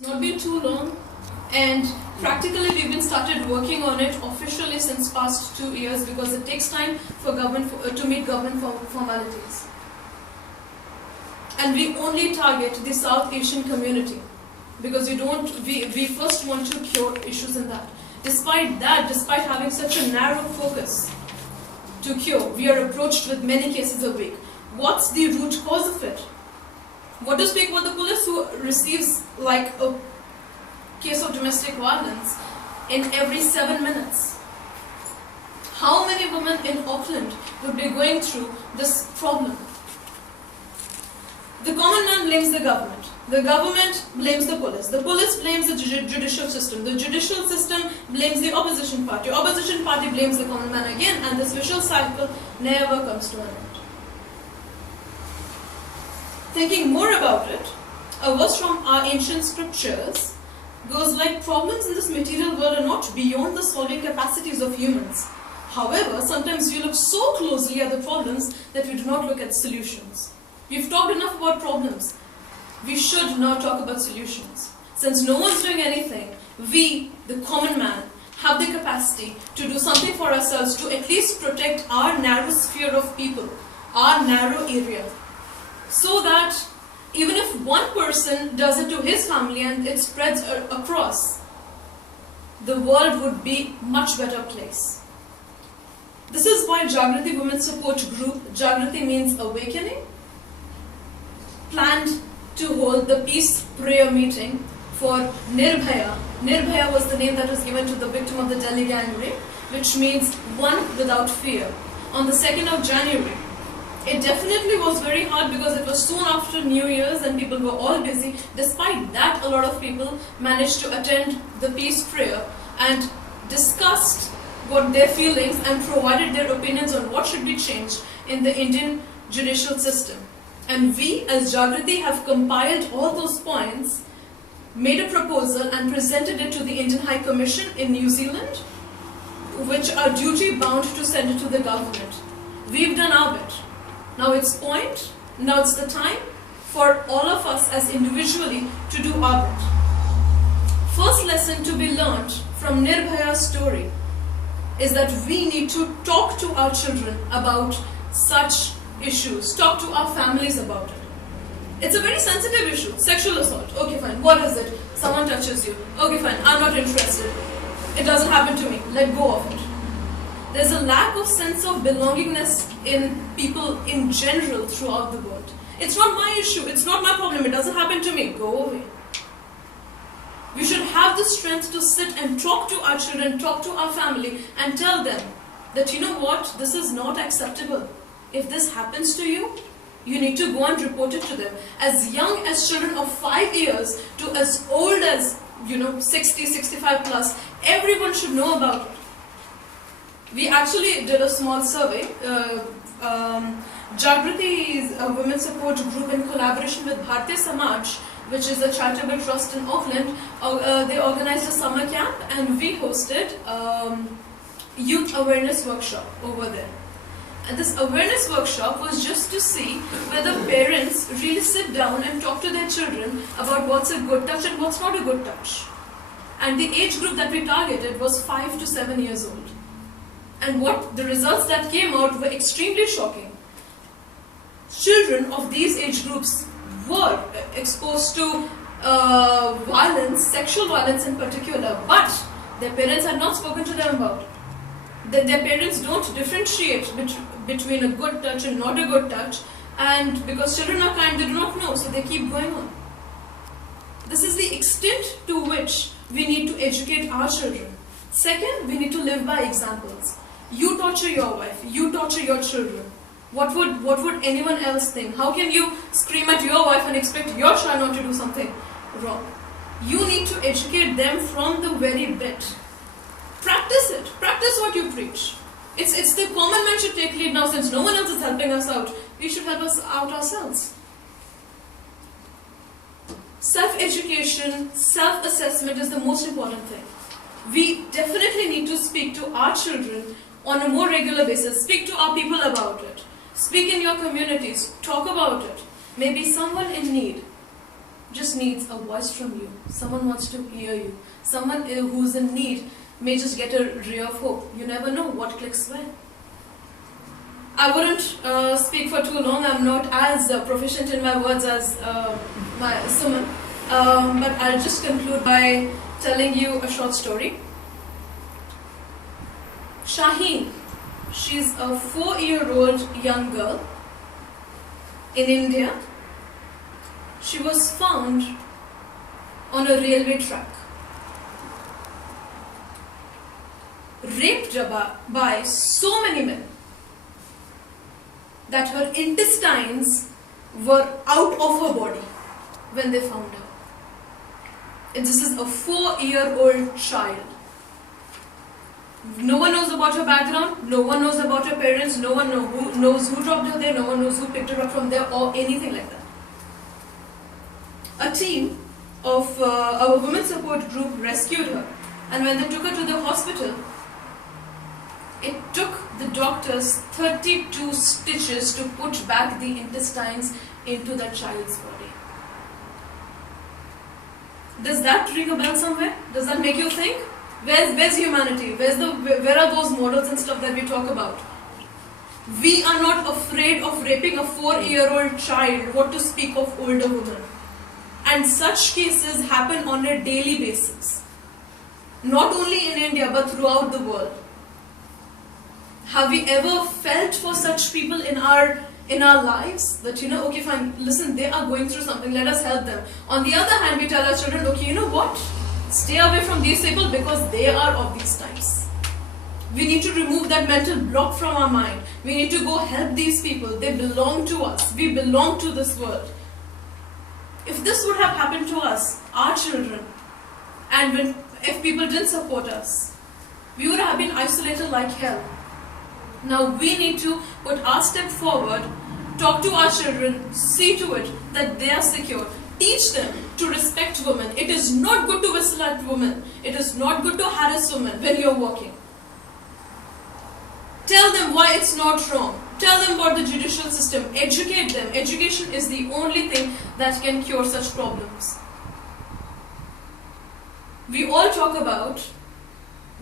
It's not been too long, and practically we've been started working on it officially since past 2 years because it takes time for government to meet government formalities. And we only target the South Asian community because we first want to cure issues in that. Despite that, despite having such a narrow focus to cure, we are approached with many cases a week. What's the root cause of it? What to speak about the police who receives like a case of domestic violence in every 7 minutes? How many women in Auckland would be going through this problem? The common man blames the government blames the police blames the judicial system, the judicial system blames the opposition party blames the common man again, and this vicious cycle never comes to an end. Thinking more about it, a verse from our ancient scriptures goes like, problems in this material world are not beyond the solving capacities of humans. However, sometimes we look so closely at the problems that we do not look at solutions. We've talked enough about problems. We should now talk about solutions. Since no one's doing anything, we, the common man, have the capacity to do something for ourselves to at least protect our narrow sphere of people, our narrow area. So that even if one person does it to his family and it spreads across, the world would be a much better place. This is why Jaagriti Women Support Group, Jaagriti means awakening, planned to hold the peace prayer meeting for Nirbhaya. Nirbhaya was the name that was given to the victim of the Delhi gang rape, which means one without fear, on the 2nd of January. It definitely was very hard because it was soon after New Year's and people were all busy. Despite that, a lot of people managed to attend the peace prayer and discussed what their feelings and provided their opinions on what should be changed in the Indian judicial system. And we as Jaagriti have compiled all those points, made a proposal and presented it to the Indian High Commission in New Zealand, which are duty bound to send it to the government. We've done our bit. Now it's the time for all of us as individually to do our bit. First lesson to be learned from Nirbhaya's story is that we need to talk to our children about such issues, talk to our families about it. It's a very sensitive issue. Sexual assault, okay fine, what is it? Someone touches you, okay fine, I'm not interested. It doesn't happen to me, let go of it. There's a lack of sense of belongingness in people in general throughout the world. It's not my issue, it's not my problem, it doesn't happen to me, go away. We should have the strength to sit and talk to our children, talk to our family and tell them that, you know what, this is not acceptable. If this happens to you, you need to go and report it to them. As young as children of 5 years to as old as 60, 65 plus, everyone should know about it. We actually did a small survey. Jaagriti Women Support Group in collaboration with Bharatiya Samaj, which is a charitable trust in Auckland, they organized a summer camp and we hosted youth awareness workshop over there. And this awareness workshop was just to see whether parents really sit down and talk to their children about what's a good touch and what's not a good touch. And the age group that we targeted was 5 to 7 years old. And the results that came out were extremely shocking. Children of these age groups were exposed to violence, sexual violence in particular, but their parents had not spoken to them about it. Their parents don't differentiate between a good touch and not a good touch, and because children are kind, they do not know, so they keep going on. This is the extent to which we need to educate our children. Second, we need to live by examples. You torture your wife, you torture your children. What would anyone else think? How can you scream at your wife and expect your child not to do something wrong? You need to educate them from the very bit. Practice it. Practice what you preach. It's the common man should take lead now. Since no one else is helping us out, we should help us out ourselves. Self-education, self-assessment is the most important thing. We definitely need to speak to our children on a more regular basis. Speak to our people about it. Speak in your communities. Talk about it. Maybe someone in need. just needs a voice from you. Someone wants to hear you. Someone who's in need may just get a ray of hope. You never know what clicks when. I wouldn't speak for too long. I'm not as proficient in my words as my Suman. But I'll just conclude by telling you a short story. Shaheen, she's a 4-year-old young girl in India. She was found on a railway track, raped by so many men that her intestines were out of her body when they found her. And this is a 4-year-old child. No one knows about her background, no one knows about her parents, no one knows who dropped her there, no one knows who picked her up from there or anything like that. A team of our women's support group rescued her, and when they took her to the hospital, it took the doctors 32 stitches to put back the intestines into the child's body. Does that ring a bell somewhere? Does that make you think? Where's humanity? Where are those models and stuff that we talk about? We are not afraid of raping a 4-year-old child, what to speak of older women. And such cases happen on a daily basis. Not only in India, but throughout the world. Have we ever felt for such people in our lives that, okay, fine, listen, they are going through something, let us help them. On the other hand, we tell our children, okay, you know what? Stay away from these people because they are of these types. We need to remove that mental block from our mind. We need to go help these people. They belong to us. We belong to this world. If this would have happened to us, our children, and if people didn't support us, we would have been isolated like hell. Now we need to put our step forward, talk to our children, see to it that they are secure. Teach them to respect women. It is not good to whistle at women. It is not good to harass women when you're walking. Tell them why it's not wrong. Tell them about the judicial system. Educate them. Education is the only thing that can cure such problems. We all talk about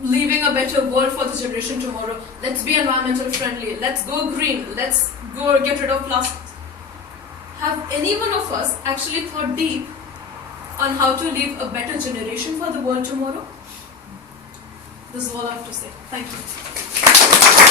leaving a better world for the generation tomorrow. Let's be environmental friendly. Let's go green. Let's go get rid of plastic. Have any one of us actually thought deep on how to leave a better generation for the world tomorrow? This is all I have to say. Thank you.